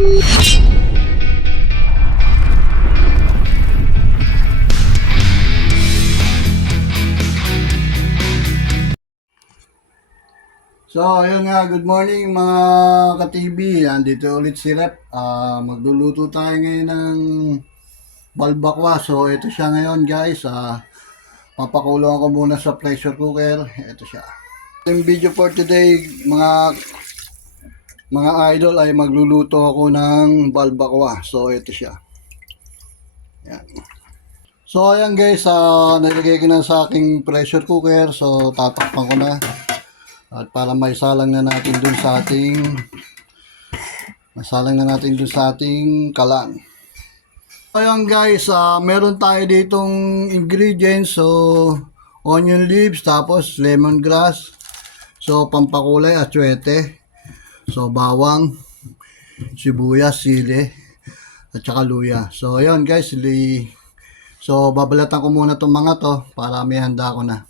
So, ayun nga, good morning mga ka-TV. Andito ulit si Rep. Ah, magluluto tayo ngayon ng balbakwa. So, ito siya ngayon guys. Ah, papakulong ko muna sa pressure cooker. Ito siya. Yung video for today, mga mga idol ay magluluto ako ng balbakwa. So, ito siya. Yan. So, ayan guys, ah, nilagay ko na sa aking pressure cooker. So, tatakpan ko na. At para may salang na natin dun sa ating masalang na natin dun sa ating kalan. Ayan guys, ah meron tayo ditong ingredients. So, onion leaves, tapos lemongrass. So, pampakulay, atsuete. So, bawang, sibuyas, sili, at saka luya. So, ayun guys, li So, babalatan ko muna itong mga to para may handa ko na.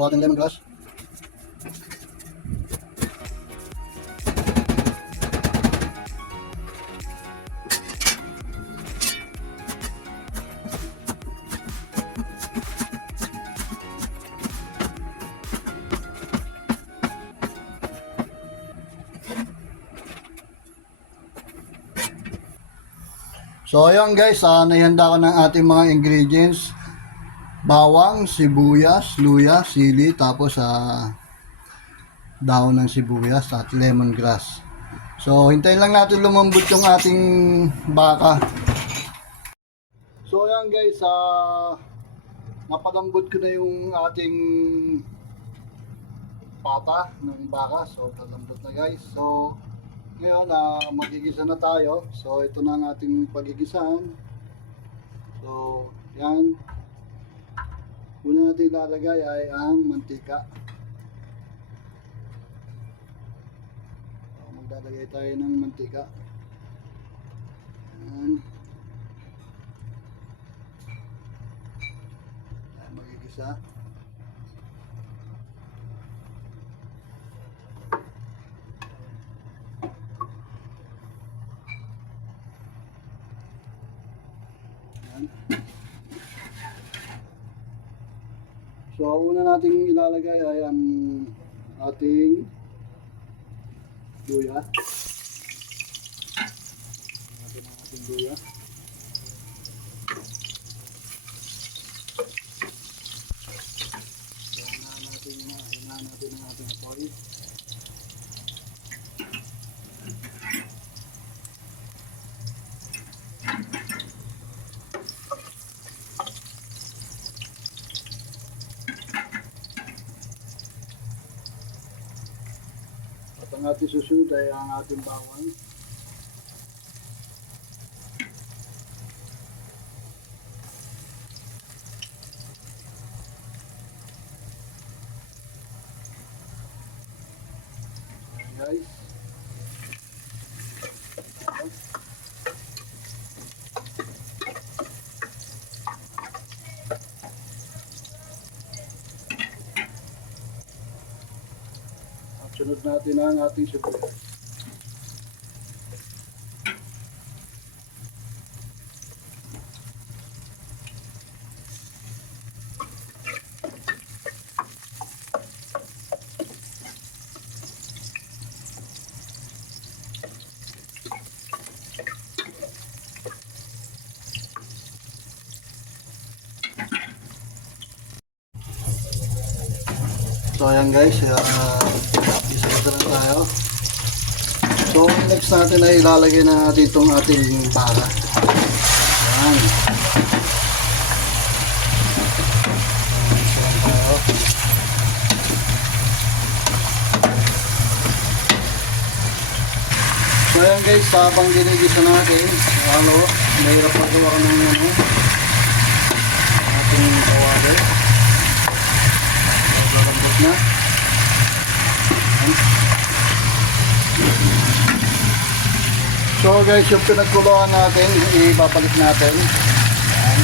So, ating lemongrass. So, ayun guys, ah, naihanda ko ng ating mga ingredients bawang, sibuyas, luya, sili, tapos sa daon ng sibuyas at lemongrass. So, hintayin lang natin lumambot yung ating baka. So, ayan guys, ah napalambot ko na yung ating pata ng baka. So, palambot na guys. So, ngayon, ah magigisa na tayo. So, ito na ang ating pagigisahan. So, yan. Una natin ilalagay ay ang mantika. So, maglalagay tayo ng mantika. Ayan. Ayan, magigisa. So, una nating ilalagay ay ang ating luya. Natin ang ating luya. So, hinaan natin, hinaan natin ang ating apoy. Ating susunod ay ang ating bawang. guys. At sunod natin ang ating sibuyas. So ayan guys, uh. So next natin ay ilalagay na natin itong ating para. Ayan. Ayan, so ayan ayan guys, habang ginigisa natin, halo, mahirap magawa ng ano, ating kawali. Lalambot na. So guys, yung pinagkuluan natin, ibabalik natin. Ayan.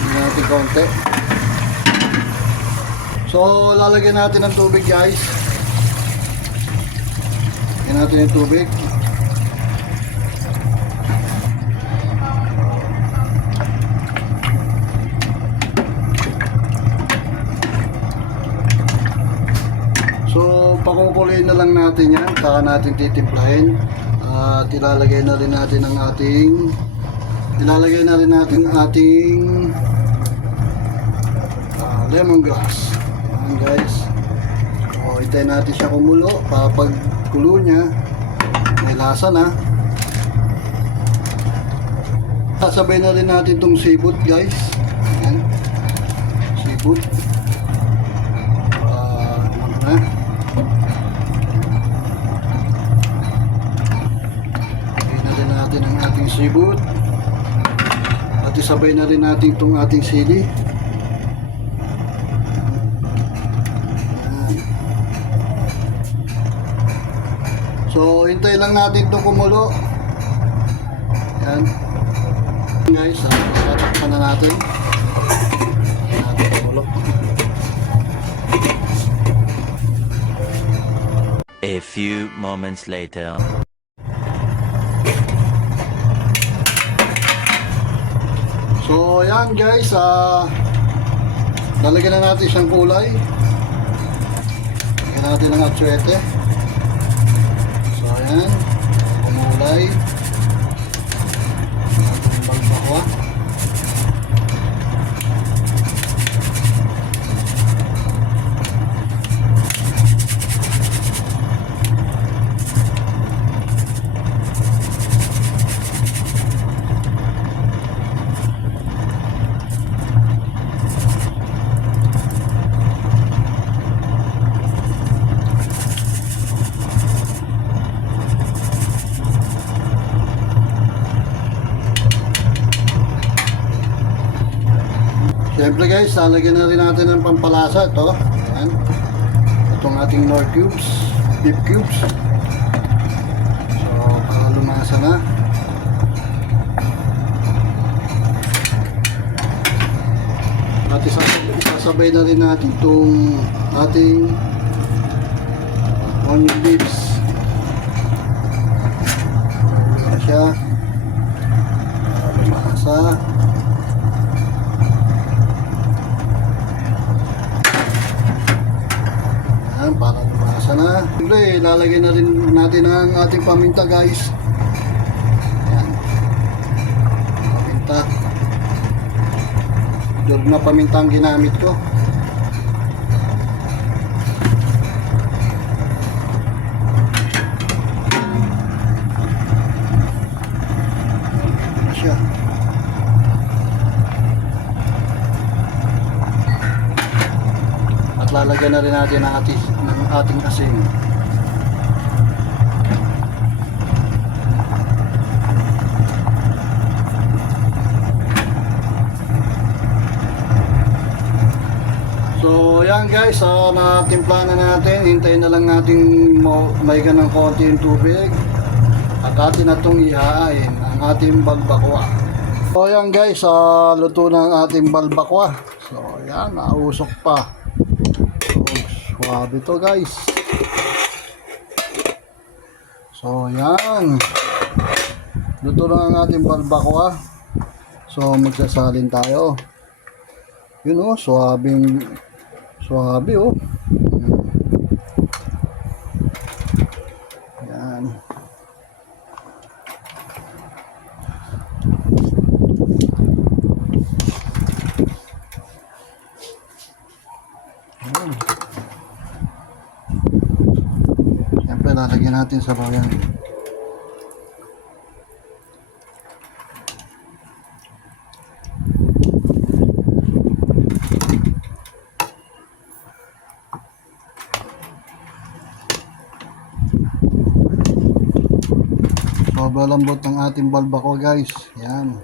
Hindi natin konti. So, lalagyan natin ng tubig guys. Lagyan natin yung tubig. So, pakukuloyin na lang natin yan. Saka natin titimplahin. At ilalagay na rin natin ang ating ilalagay na rin natin ating ah, lemongrass. Ayan guys. O, hintayin natin siya kumulo. Kapag kulo niya, may lasa na. Sasabay na rin natin itong sibot guys. Ayan. Sibot. Ah, ano na. Lagay na rin natin ang ating sibot. At isabay na rin natin itong ating sili. So, hintay lang natin ito kumulo. Yan. Guys, ah, tatakpan na natin. Natin kumulo. A few moments later. So, ayan guys, ah lalagyan na natin siyang kulay. Lagyan natin ng atsuete. So, ayan. Kumulay. Ating balbakwa. Siyempre guys, lalagyan na rin natin ng pampalasa ito. Ayan. Itong ating nor cubes, beef cubes. So, para lumasa na. At isasabay, na rin natin itong ating onion leaves. Ayan siya. Para lumasa. Ayan, para lumasa na. Siyempre, lalagay na rin natin ang ating paminta guys. Ayan. Paminta. Durog na paminta ang ginamit ko. Lalagyan na rin natin ang ating, ng ating asin. Yan guys, uh, natimpla na natin. Hintayin na lang natin may ng konti yung tubig. At atin na itong ihain ang ating balbakwa. So yan guys, uh, luto ang ating balbakwa. So yan, nausok pa. So, swabe to guys. So yan. Luto na ang ating balbakwa. So magsasalin tayo. Yun oh, swabing swabe oh. Yan. Siyempre, lalagyan natin sa bayan. Sobrang ng ating balbako guys. Yan.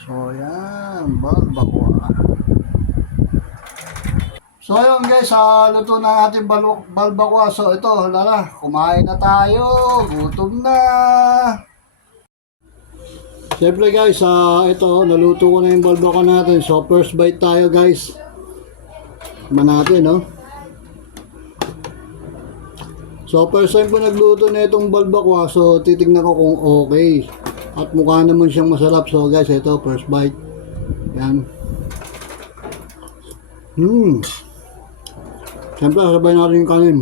So yan, balbako. So ayun guys, ah, luto ang ating bal- balbako. So ito, lala, kumain na tayo. Gutom na. Siyempre guys, ah, ito, naluto ko na yung balbako natin. So first bite tayo guys. Tikman natin, no? So first time ko nagluto na itong balbakwa, so titignan ko kung okay. At mukha naman siyang masarap. So guys, ito, first bite. Yan. Hmm. Siyempre, sabay natin yung kanin.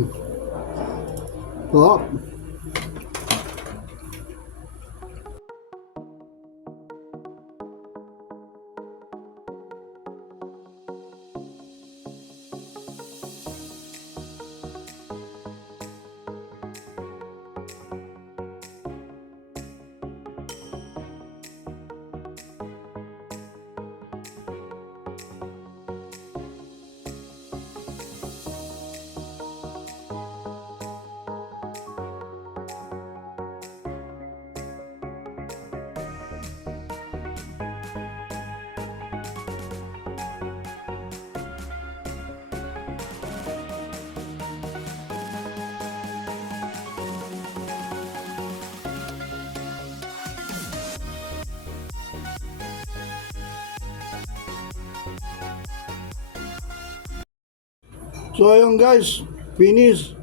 So, So ayun guys, finish.